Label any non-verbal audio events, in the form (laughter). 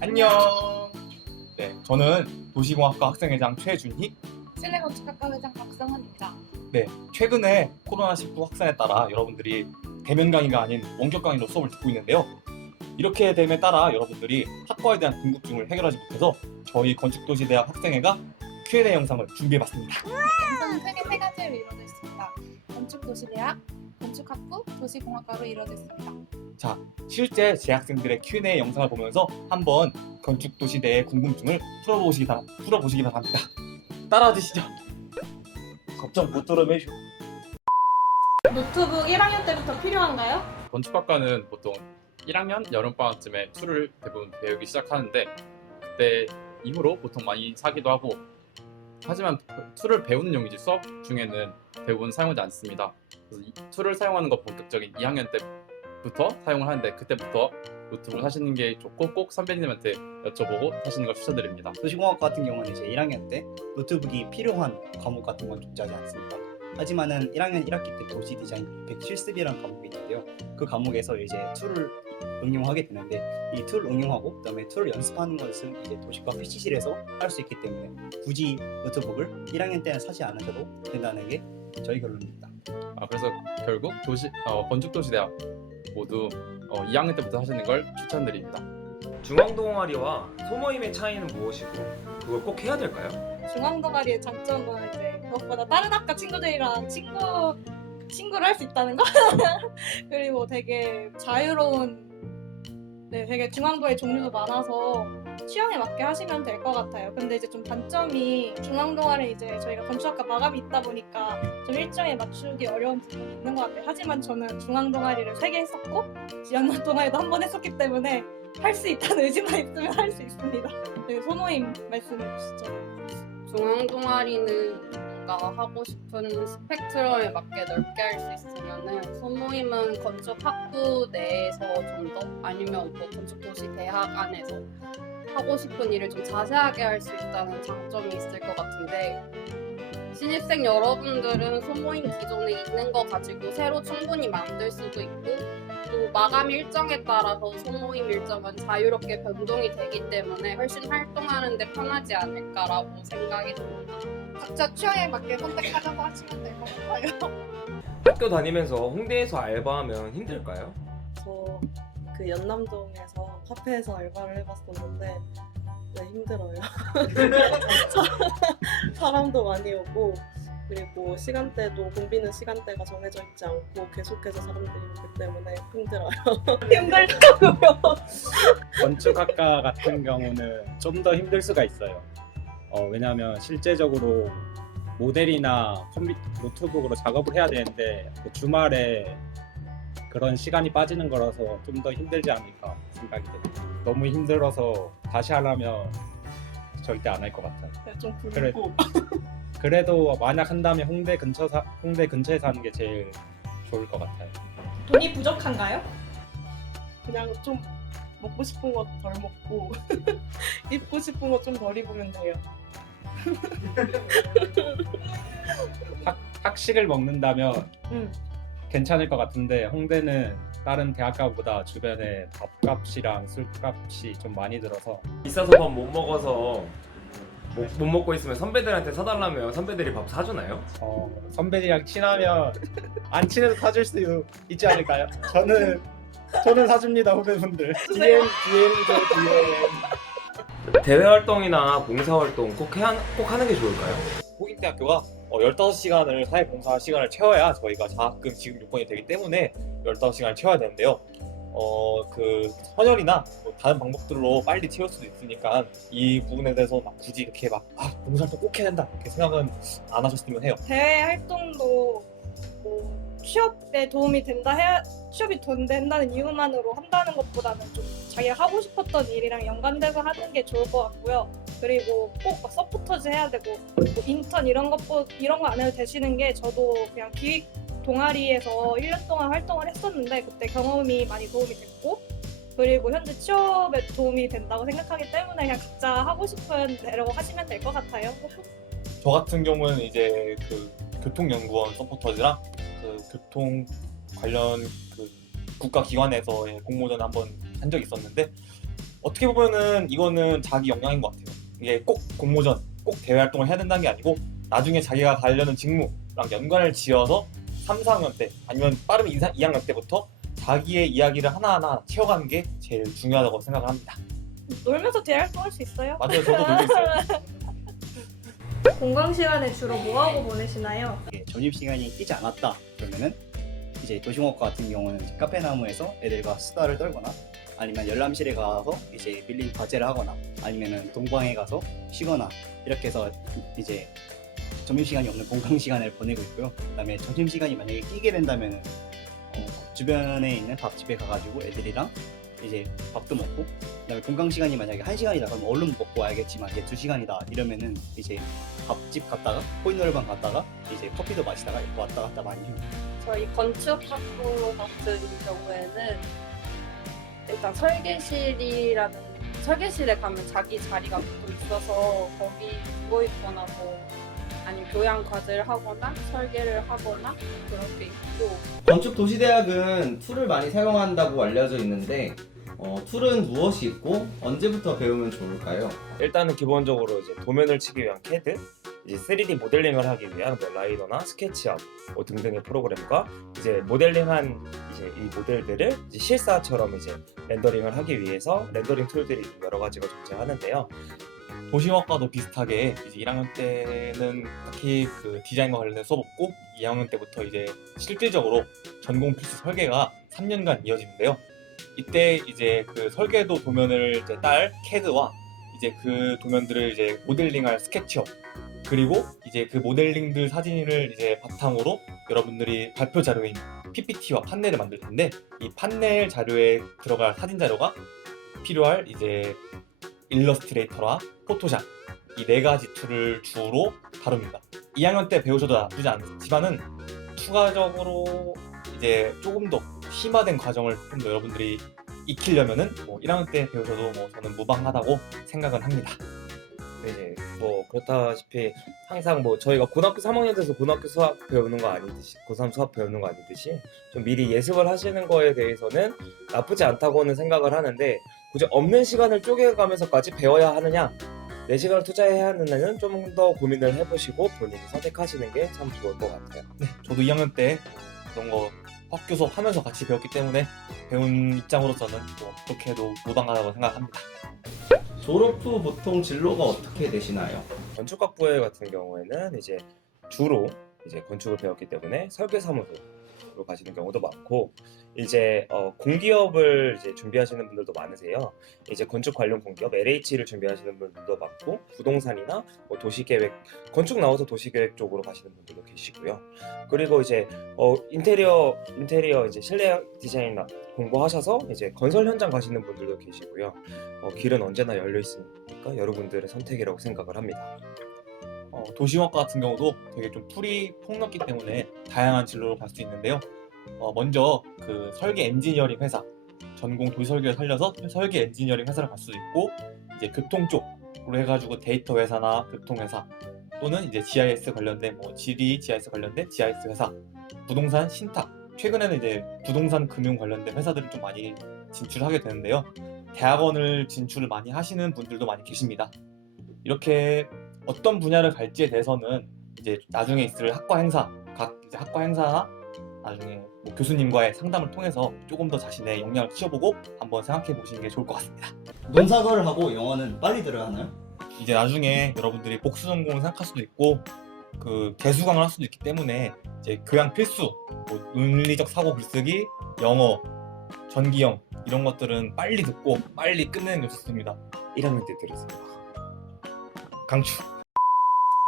안녕. 네, 저는 도시공학과 학생회장 최준희. 실내건축학과 회장 박성원입니다. 네, 최근에 코로나19 확산에 따라 여러분들이 대면 강의가 아닌 원격 강의로 수업을 듣고 있는데요. 이렇게 됨에 따라 여러분들이 학과에 대한 궁금증을 해결하지 못해서 저희 건축도시대학 학생회가 Q&A 영상을 준비해봤습니다. 영상은 크게 세 가지로 이루어져 있습니다. 건축도시대학, 건축학부, 도시공학과로 이루어져 있습니다. 실제 재학생들의 Q&A 영상을 보면서 한번 건축도시대의 궁금증을 풀어보시기, 바, 풀어보시기 바랍니다. 따라와 주시죠. 걱정 못 들어매쇼. 노트북 1학년 때부터 필요한가요? 건축학과는 보통 1학년 여름방학쯤에 툴을 대부분 배우기 시작하는데 그때 이후로 보통 많이 사기도 하고 하지만 툴을 배우는 용이지 수업 중에는 대부분 사용하지 않습니다. 툴을 사용하는 거 본격적인 2학년 때부터 사용을 하는데 그때부터 노트북을 사시는 게 좋고 꼭 선배님한테 여쭤보고 사시는 걸 추천드립니다. 도시공학 같은 경우는 이제 1학년 때 노트북이 필요한 과목 같은 건 존재하지 않습니다. 하지만은 1학년 1학기 때 도시 디자인 100 실습이라는 과목이 있는데요. 그 과목에서 이제 툴을 응용하게 되는데 이 툴 응용하고 그다음에 툴을 연습하는 것은 이제 도시과 PC실에서 할 수 있기 때문에 굳이 노트북을 1학년 때는 사지 않으셔도 된다는 게 저희 결론입니다. 아, 그래서 결국 도시 어, 건축도시대학 모두 어, 2학년 때부터 하시는 걸 추천드립니다. 중앙 동아리와 소모임의 차이는 무엇이고 그걸 꼭 해야 될까요? 중앙 동아리의 장점은 이제 그것보다 다른 학과 친구들이랑 친구 친구를 할 수 있다는 거 (laughs) 그리고 되게 자유로운 네 되게 중앙도의 종류도 많아서 취향에 맞게 하시면 될 것 같아요. 근데 이제 좀 단점이 중앙동아리 이제 저희가 건축학과 마감이 있다 보니까 좀 일정에 맞추기 어려운 부분이 있는 것 같아요. 하지만 저는 중앙동아리를 세개 했었고 연말 동아리도 한 번 했었기 때문에 할 수 있다는 의지만 있으면 할 수 있습니다. 네, 소모임 말씀해 주시죠. 중앙 동아리는 뭔가 하고 싶은 스펙트럼에 맞게 넓게 할 수 있으면은 소모임은 건축 학부 내에서 좀 더 아니면 뭐 건축 도시 대학 안에서 하고 싶은 일을 좀 자세하게 할 수 있다는 장점이 있을 것 같은데 신입생 여러분들은 소모임 기존에 있는 거 가지고 새로 충분히 만들 수도 있고 또 마감 일정에 따라서 소모임 일정은 자유롭게 변동이 되기 때문에 훨씬 활동하는 데 편하지 않을까라고 생각이 듭니다. 각자 취향에 맞게 선택하려고 하시면 될 것 같아요. 학교 다니면서 홍대에서 알바하면 힘들까요? 저 그 연남동에서 카페에서 알바를 해봤었는데 네, 힘들어요. 사- (laughs) 사람도 많이 오고 그리고 시간대도 붐비는 시간대가 정해져 있지 않고 계속해서 사람들이 오기 때문에 힘들어요. (laughs) 힘들다고요. 건축학과 같은 경우는 좀 더 힘들 수가 있어요. 어, 왜냐하면 실제적으로 모델이나 컴퓨터, 노트북으로 작업을 해야 되는데 그 주말에 그런 시간이 빠지는 거라서 좀 더 힘들지 않을까 생각이 됩니다. 너무 힘들어서 다시 하려면 절대 안 할 것 같아요. 좀 그래. 굶고 그래도 만약 한다면 홍대 근처 사, 홍대 근처에 사는 게 제일 좋을 것 같아요. 돈이 부족한가요? 그냥 좀 먹고 싶은 거 덜 먹고 (laughs) 입고 싶은 거 좀 덜 입으면 돼요. 학, 학식을 먹는다면 음. 괜찮을 것 같은데 홍대는 다른 대학가보다 주변에 밥값이랑 술값이 좀 많이 들어서 비싸서 밥 못 먹어서 못, 못 먹고 있으면 선배들한테 사달라면 선배들이 밥 사주나요? 어, 선배들이랑 친하면 안 친해도 사줄 수 있지 않을까요? 저는 저는 사줍니다 후배분들 DM DM이죠 DM 대외 활동이나 봉사 활동 꼭, 해야, 꼭 하는 게 좋을까요? 호익대학교가 어, 15시간을 사회봉사 시간을 채워야 저희가 장학금 지급 요건이 되기 때문에 15시간을 채워야 되는데요. 어, 그 헌혈이나 뭐 다른 방법들로 빨리 채울 수도 있으니까 이 부분에 대해서 막 굳이 이렇게 막 아, 봉사활동 꼭 해야 된다 이렇게 생각은 안 하셨으면 해요. 대외 활동도 뭐 취업에 도움이 된다 해야 취업이 돈 된다는 이유만으로 한다는 것보다는 좀 자기가 하고 싶었던 일이랑 연관돼서 하는 게 좋을 것 같고요. 그리고 꼭막 서포터즈 해야 되고 뭐 인턴 이런 것보 이런 거 안 해도 되시는 게 저도 그냥 기획 동아리에서 1년 동안 활동을 했었는데 그때 경험이 많이 도움이 됐고 그리고 현재 취업에 도움이 된다고 생각하기 때문에 그냥 각자 하고 싶은 대로 하시면 될 것 같아요. 저 같은 경우는 이제 그 교통연구원 서포터즈랑 그 교통 관련 그 국가기관에서의 공모전 한번 한 적이 있었는데 어떻게 보면은 이거는 자기 역량인 것 같아요. 이게 꼭 공모전, 꼭 대외 활동을 해야 된다는 게 아니고 나중에 자기가 가려는 직무랑 연관을 지어서 3, 4학년 때 아니면 빠르면 2, 2학년 때부터 자기의 이야기를 하나하나 채워가는 게 제일 중요하다고 생각을 합니다. 놀면서 대활동 할 수 있어요? 맞아요, 저도 놀고 있어요. (laughs) 공강 시간에 주로 뭐 하고 보내시나요? 이게 점심 시간이 끼지 않았다 그러면은 이제 도시공학과 같은 경우는 카페나무에서 애들과 수다를 떨거나 아니면 열람실에 가서 이제 밀린 과제를 하거나 아니면은 동방에 가서 쉬거나 이렇게 해서 이제 점심 시간이 없는 공강 시간을 보내고 있고요. 그다음에 점심 시간이 만약에 끼게 된다면은 어, 주변에 있는 밥집에 가가지고 애들이랑 이제 밥도 먹고 그다음에 공강 시간이 만약에 한 시간이다. 그러면 얼른 먹고 와야겠지만 이제 두 시간이다. 이러면은 이제 밥집 갔다가 코인 노래방 갔다가 이제 커피도 마시다가 이렇게 왔다 갔다 많이 해요. 저희 건축학부 같은 경우에는 일단 설계실이라는 설계실에 가면 자기 자리가 또 있어서 거기 누워 있거나 뭐 아니면 교양 과제를 하거나 설계를 하거나 그런 게 있고. 건축 도시대학은 툴을 많이 사용한다고 알려져 있는데 어, 툴은 무엇이 있고 언제부터 배우면 좋을까요? 일단은 기본적으로 이제 도면을 치기 위한 CAD, 이제 3D 모델링을 하기 위한 뭐 라이더나 스케치업 뭐 등등의 프로그램과 이제 모델링한 이제 이 모델들을 이제 실사처럼 이제 렌더링을 하기 위해서 렌더링 툴들이 좀 여러 가지가 존재하는데요. 도시공학과도 비슷하게 이제 1학년 때는 딱히 그 디자인과 관련된 수업 없고 2학년 때부터 이제 실질적으로 전공 필수 설계가 3년간 이어지는데요. 이때 이제 그 설계도 도면을 이제 딸 CAD와 이제 그 도면들을 이제 모델링할 스케치업 그리고 이제 그 모델링들 사진을 이제 바탕으로 여러분들이 발표 자료인 PPT와 판넬을 만들 텐데 이 판넬 자료에 들어갈 사진 자료가 필요할 이제 일러스트레이터와 포토샵 이 네 가지 툴을 주로 다룹니다. 2학년 때 배우셔도 나쁘지 않지만은 추가적으로 이제 조금 더 심화된 과정을 좀 더 여러분들이 익히려면은 뭐 1학년 때 배우셔도 뭐 저는 무방하다고 생각은 합니다. 이제 뭐 그렇다시피 항상 뭐 저희가 고등학교 3학년 돼서 고등학교 수학 배우는 거 아니듯이 고3 수학 배우는 거 아니듯이 좀 미리 예습을 하시는 거에 대해서는 나쁘지 않다고는 생각을 하는데 굳이 없는 시간을 쪼개가면서까지 배워야 하느냐 내 시간을 투자해야 하느냐는 좀 더 고민을 해보시고 본인이 선택하시는 게 참 좋을 것 같아요. 저도 2학년 때 그런 거 학교 수업 하면서 같이 배웠기 때문에 배운 입장으로서는 뭐 어떻게 해도 무방하다고 생각합니다. 졸업 후 보통 진로가 어떻게 되시나요? 건축학부에 같은 경우에는 이제 주로 이제 건축을 배웠기 때문에 설계사무소로 가시는 경우도 많고 이제 어, 공기업을 이제 준비하시는 분들도 많으세요. 이제 건축 관련 공기업 LH를 준비하시는 분들도 많고 부동산이나 뭐 도시계획 건축 나와서 도시계획 쪽으로 가시는 분들도 계시고요. 그리고 이제 어, 인테리어 인테리어 이제 실내 디자인 공부하셔서 이제 건설 현장 가시는 분들도 계시고요. 어, 길은 언제나 열려 있으니까 여러분들의 선택이라고 생각을 합니다. 어, 도시공학과 같은 경우도 되게 좀 풀이 폭넓기 때문에 다양한 진로로 갈 수 있는데요. 어, 먼저 그 설계 엔지니어링 회사, 전공 도시 설계를 살려서 설계 엔지니어링 회사를 갈 수도 있고 이제 교통 쪽으로 해가지고 데이터 회사나 교통 회사 또는 이제 GIS 관련된 뭐 지리 GIS 관련된 GIS 회사, 부동산 신탁 최근에는 이제 부동산 금융 관련된 회사들을 좀 많이 진출하게 되는데요. 대학원을 진출을 많이 하시는 분들도 많이 계십니다. 이렇게 어떤 분야를 갈지에 대해서는 이제 나중에 있을 학과 행사, 각 이제 학과 행사나 나중에 뭐 교수님과의 상담을 통해서 조금 더 자신의 역량을 키워보고 한번 생각해 보시는 게 좋을 것 같습니다. 논사거를 하고 영어는 빨리 들어야 하나요? 이제 나중에 여러분들이 복수 전공을 생각할 수도 있고 그 개수강을 할 수도 있기 때문에 이제 교양 필수, 뭐 논리적 사고 글쓰기, 영어, 전기형 이런 것들은 빨리 듣고 빨리 끝내는 게 좋습니다. 1학년 때 들으세요. 강추.